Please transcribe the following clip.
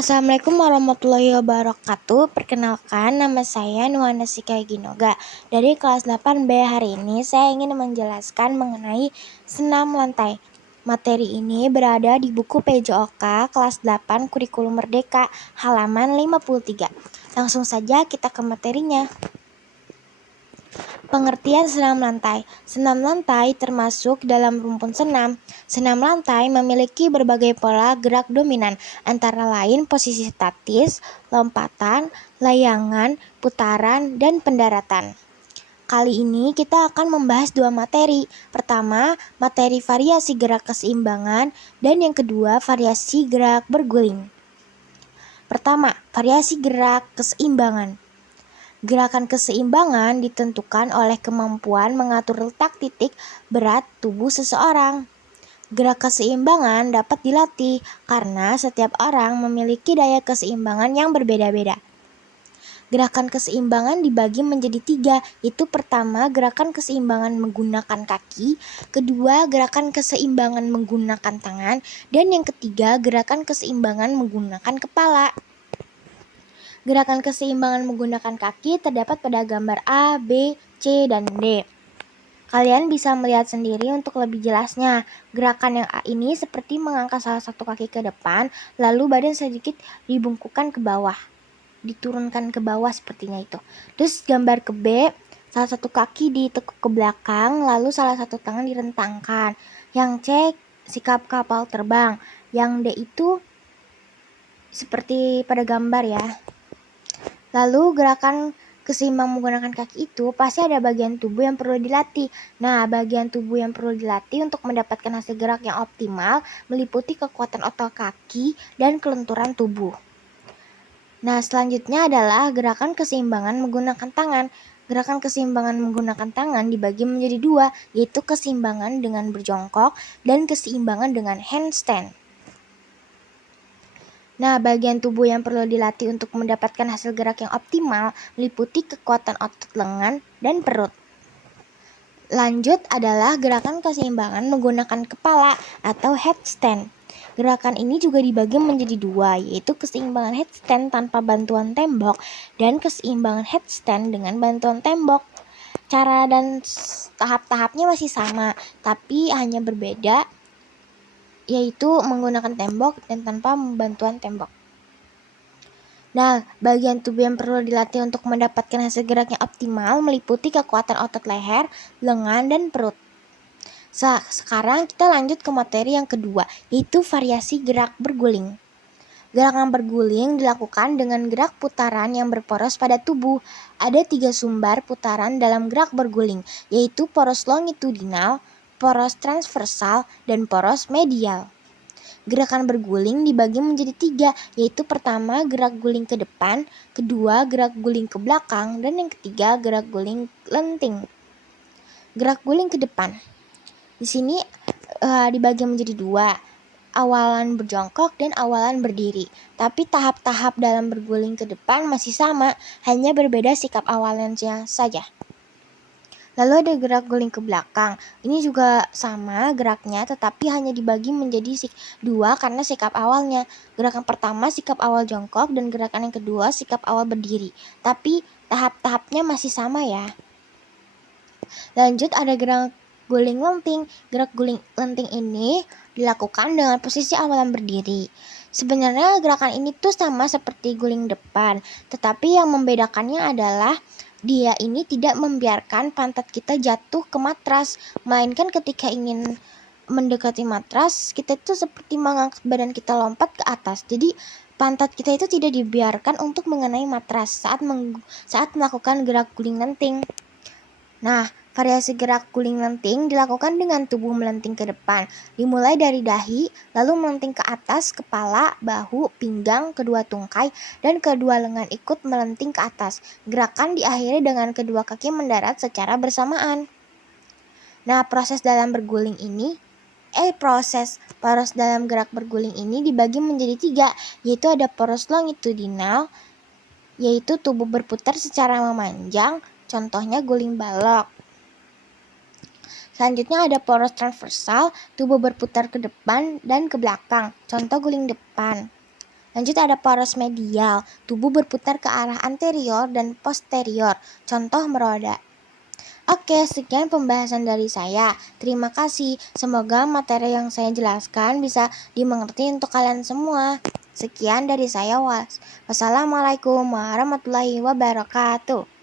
Assalamualaikum warahmatullahi wabarakatuh. Perkenalkan, nama saya Nuwana Sikai Ginoga. Dari kelas 8B hari ini saya ingin menjelaskan mengenai senam lantai. Materi ini berada di buku PJOK kelas 8 Kurikulum Merdeka halaman 53. Langsung saja kita ke materinya. Pengertian senam lantai. Senam lantai termasuk dalam rumpun senam. Senam lantai memiliki berbagai pola gerak dominan, antara lain posisi statis, lompatan, layangan, putaran, dan pendaratan. Kali ini kita akan membahas dua materi. Pertama, materi variasi gerak keseimbangan, dan yang kedua, variasi gerak berguling. Pertama, variasi gerak keseimbangan. Gerakan keseimbangan ditentukan oleh kemampuan mengatur letak titik berat tubuh seseorang. Gerak keseimbangan dapat dilatih karena setiap orang memiliki daya keseimbangan yang berbeda-beda. Gerakan keseimbangan dibagi menjadi tiga, yaitu pertama gerakan keseimbangan menggunakan kaki, kedua gerakan keseimbangan menggunakan tangan, dan yang ketiga gerakan keseimbangan menggunakan kepala. Gerakan keseimbangan menggunakan kaki terdapat pada gambar A, B, C, dan D. Kalian bisa melihat sendiri untuk lebih jelasnya. Gerakan yang A ini seperti mengangkat salah satu kaki ke depan, lalu badan sedikit dibungkukkan ke bawah, diturunkan ke bawah sepertinya itu. Terus gambar ke B, salah satu kaki ditekuk ke belakang, lalu salah satu tangan direntangkan. Yang C, sikap kapal terbang. Yang D itu seperti pada gambar ya. Lalu gerakan keseimbangan menggunakan kaki itu pasti ada bagian tubuh yang perlu dilatih. Nah, bagian tubuh yang perlu dilatih untuk mendapatkan hasil gerak yang optimal meliputi kekuatan otot kaki dan kelenturan tubuh. Nah, selanjutnya adalah gerakan keseimbangan menggunakan tangan. Gerakan keseimbangan menggunakan tangan dibagi menjadi dua, yaitu keseimbangan dengan berjongkok dan keseimbangan dengan handstand. Nah, bagian tubuh yang perlu dilatih untuk mendapatkan hasil gerak yang optimal meliputi kekuatan otot lengan dan perut. Lanjut adalah gerakan keseimbangan menggunakan kepala atau headstand. Gerakan ini juga dibagi menjadi dua, yaitu keseimbangan headstand tanpa bantuan tembok dan keseimbangan headstand dengan bantuan tembok. Cara dan tahap-tahapnya masih sama, tapi hanya berbeda, yaitu menggunakan tembok dan tanpa bantuan tembok. Nah, bagian tubuh yang perlu dilatih untuk mendapatkan hasil gerak yang optimal meliputi kekuatan otot leher, lengan, dan perut. Sekarang kita lanjut ke materi yang kedua, yaitu variasi gerak berguling. Gerakan berguling dilakukan dengan gerak putaran yang berporos pada tubuh. Ada 3 sumber putaran dalam gerak berguling, yaitu poros longitudinal, poros transversal, dan poros medial. Gerakan berguling dibagi menjadi 3, yaitu pertama gerak guling ke depan, kedua gerak guling ke belakang, dan yang ketiga gerak guling lenting. Gerak guling ke depan di sini dibagi menjadi 2, awalan berjongkok dan awalan berdiri. Tapi tahap-tahap dalam berguling ke depan masih sama, hanya berbeda sikap awalnya saja. Lalu ada gerak guling ke belakang. Ini juga sama geraknya, tetapi hanya dibagi menjadi 2 karena sikap awalnya. Gerakan pertama sikap awal jongkok dan gerakan yang kedua sikap awal berdiri. Tapi tahap-tahapnya masih sama ya. Lanjut ada gerak guling lenting. Gerak guling lenting ini dilakukan dengan posisi awalan berdiri. Sebenarnya gerakan ini tuh sama seperti guling depan, tetapi yang membedakannya adalah dia ini tidak membiarkan pantat kita jatuh ke matras, melainkan ketika ingin mendekati matras, kita itu seperti mengangkat badan kita lompat ke atas. Jadi pantat kita itu tidak dibiarkan untuk mengenai matras saat melakukan gerak guling lenting. Nah, variasi gerak guling lenting dilakukan dengan tubuh melenting ke depan, dimulai dari dahi, lalu melenting ke atas, kepala, bahu, pinggang, kedua tungkai, dan kedua lengan ikut melenting ke atas. Gerakan diakhiri dengan kedua kaki mendarat secara bersamaan. Nah, proses dalam gerak berguling ini dibagi menjadi 3, yaitu ada poros longitudinal, yaitu tubuh berputar secara memanjang, contohnya guling balok. Selanjutnya ada poros transversal, tubuh berputar ke depan dan ke belakang, contoh guling depan. Lanjut ada poros medial, tubuh berputar ke arah anterior dan posterior, contoh meroda. Oke, sekian pembahasan dari saya. Terima kasih. Semoga materi yang saya jelaskan bisa dimengerti untuk kalian semua. Sekian dari saya. Wassalamualaikum warahmatullahi wabarakatuh.